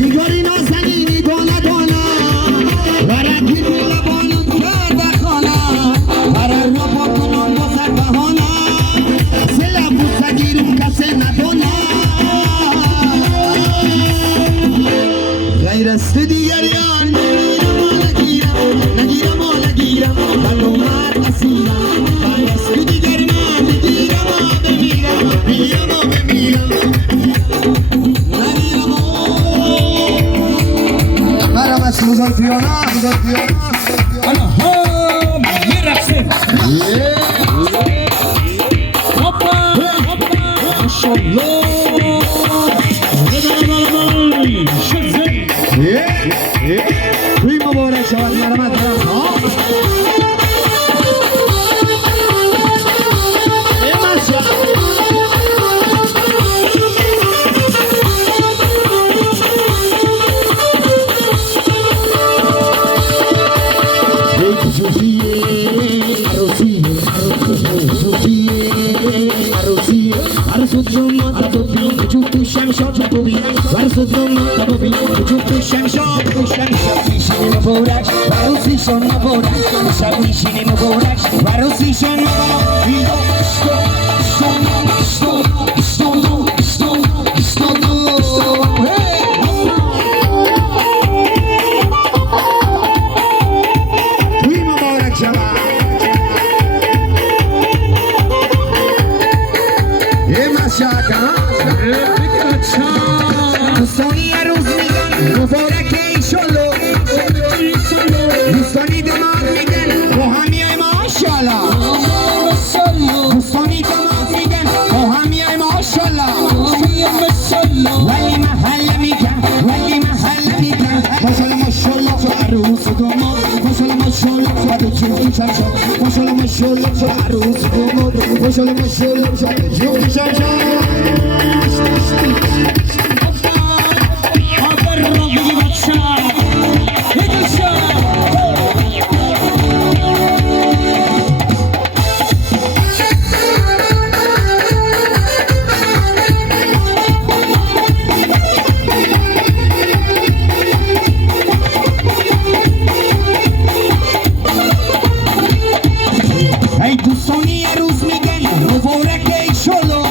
دیگاری نازنینی دانه دانه ورقی بیله بانم کرده خانه هره را با کنم با سر بهانه سلم بود سگیرم کسی ندانه غیر است دیگریان نگیرم و نگیرم من اومد اسیرم غیر است دیگر من بگیرم و بمیرم بگیرم و بمیرم بزرگیانا حالا ها میرقصه هاپا ماشالله توی مبارک شود مرمت دوستانی روز میگن مبارک ایشالله دوستانی دماغ میگن با هم میای ماشالله دوستانی دماغ میگن با هم میای ماشالله ولی محله میگن ماشالله ماشالله تو عروس دماغ ماشالله ماشالله تو جون چمشا ماشالله ماشالله تو عروس دماغ ماشالله ماشالله تو جون چمشا